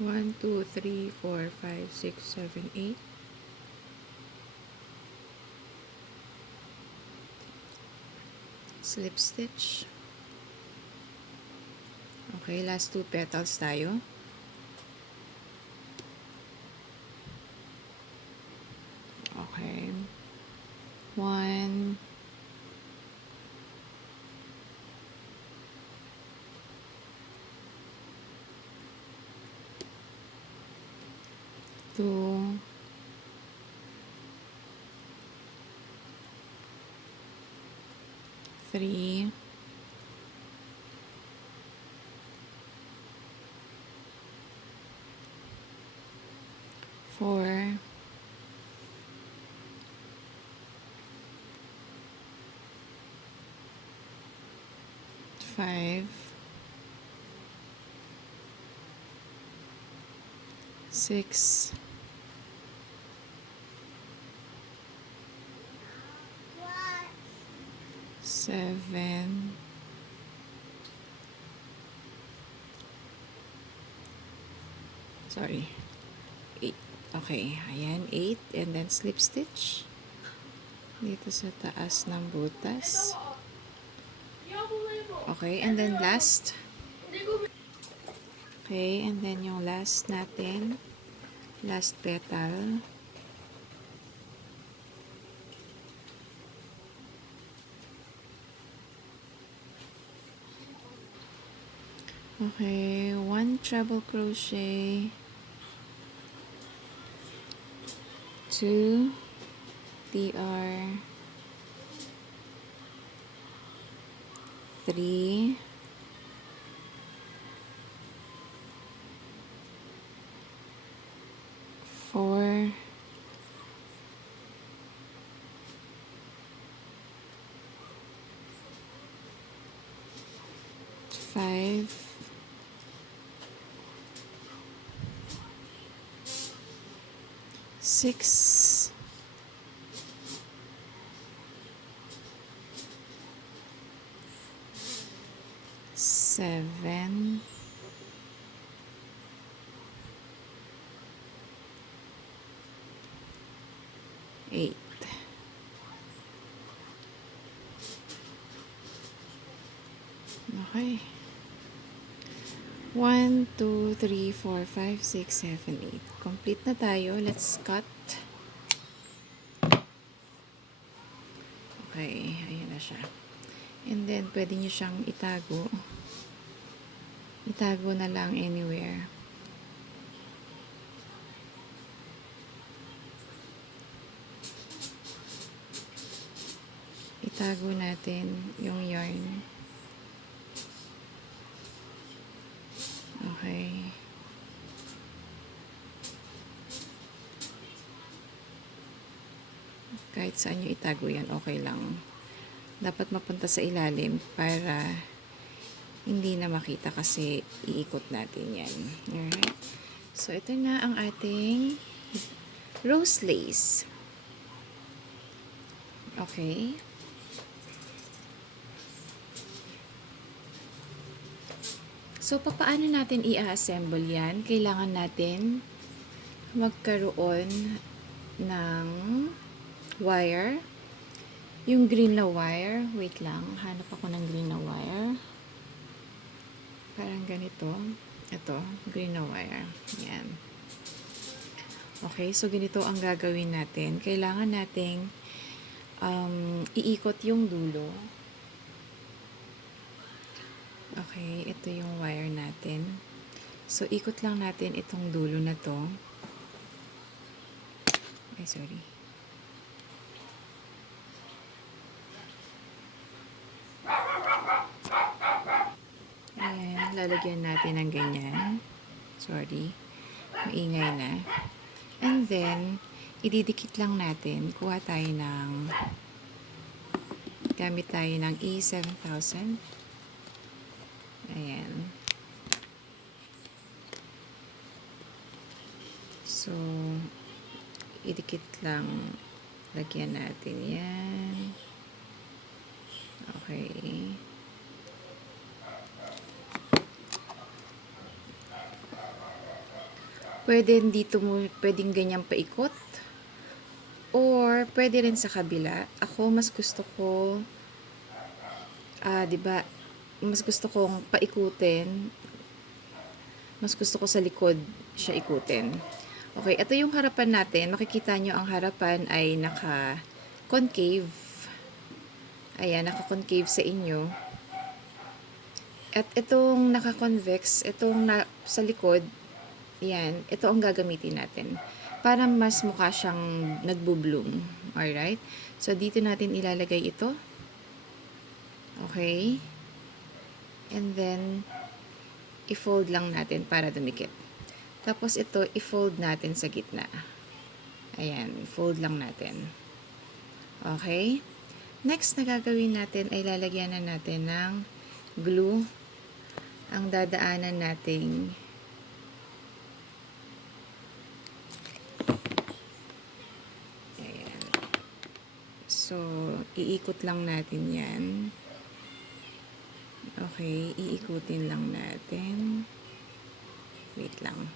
1, 2, 3, 4, 5, 6, 7, 8. Slip stitch. Okay, last 2 petals tayo. Okay. 1, 2, 3, 4, 5, 6, 7, 8. Okay, ayan, 8. And then slip stitch. Dito sa taas ng butas. Okay, and then last. Okay, and then yung last natin. Last petal. Okay, 1 treble crochet. 2 TR. 3, 4, 5, 6, 7, 8. Okay. 1, 2, 3, 4, 5, 6, 7, 8. Complete na tayo. Let's cut. Okay, ayan na siya. And then, pwede nyo siyang itago. Itago na lang anywhere. Itago natin yung yarn. Okay. Kahit saan nyo itago yan, okay lang. Dapat mapunta sa ilalim para hindi na makita kasi iikot natin yan. Alright. So, ito na ang ating rose lace. Okay. So, papaano natin i-assemble yan? Kailangan natin magkaroon ng wire. Yung green na wire. Wait lang. Hanap ako ng green na wire. Parang ganito. Ito. Green na wire. Yan. Okay. So, ganito ang gagawin natin. Kailangan nating iikot yung dulo. Okay, ito yung wire natin. So, ikot lang natin itong dulo na to. Ay, sorry. Ayan, lalagyan natin ng ganyan. Sorry. Maingay na. And then, ididikit lang natin. Kuha tayo ng gamit tayo ng E7000. Ayan. So, idikit lang. Lagyan natin yan. Okay. pwedeng ganyan paikot. Or, pwede rin sa kabila. Ako, mas gusto ko, 'di ba, mas gusto kong paikutin. Mas gusto ko sa likod siya ikutin. Okay, ito yung harapan natin. Makikita nyo ang harapan ay naka-concave. Ayan, naka-concave sa inyo. At itong naka-convex, sa likod, yan, ito ang gagamitin natin. Para mas mukha siyang nagbo-bloom. Alright? So, dito natin ilalagay ito. Okay? And then, i-fold lang natin para dumikit. Tapos ito, i-fold natin sa gitna. Ayan, fold lang natin. Okay? Next na gagawin natin ay lalagyan na natin ng glue. Ang dadaanan nating ayan. So, iikot lang natin yan. Okay, iikutin lang natin. Wait lang.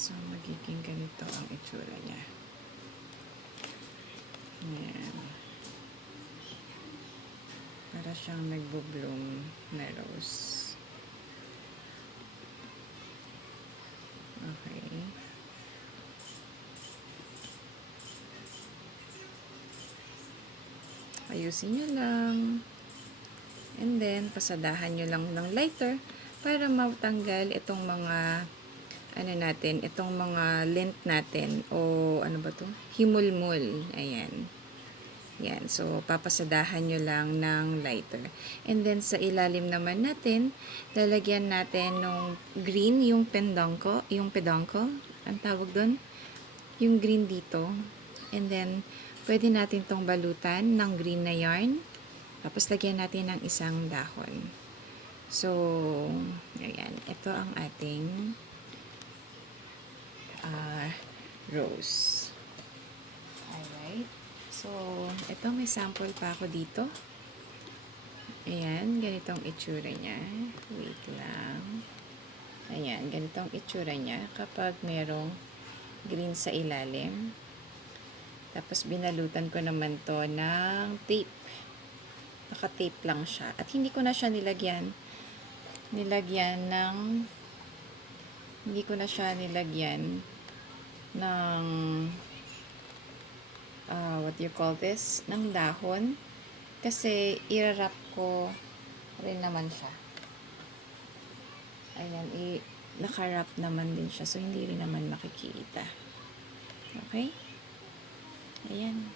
So, magiging ganito ang itsura niya. Ayan. Para siyang nagbo-bloom na rose. Okay. Ayusin nyo lang. And then, pasadahan nyo lang ng lighter para matanggal itong mga itong mga lint natin o ano ba to? Himulmul. Ayan. Yan. So, papasadahan nyo lang ng lighter. And then, sa ilalim naman natin, lalagyan natin ng green, yung pedonko, ang tawag doon, yung green dito. And then, pwede natin tong balutan ng green na yarn. Tapos, lagyan natin ng isang dahon. So, ayan. Ito ang ating rose. Alright. So, ito may sample pa ako dito. Ayan, ganitong itsura niya. Wait lang. Ayan, ganitong itsura niya kapag merong green sa ilalim. Tapos, binalutan ko naman to ng tape. Naka-tape lang siya. At hindi ko na siya nilagyan ng what do you call this? Ng dahon. Kasi, i-wrap ko rin naman siya. Ayan, naka-wrap naman din siya. So, hindi rin naman makikita. Okay? Ayan.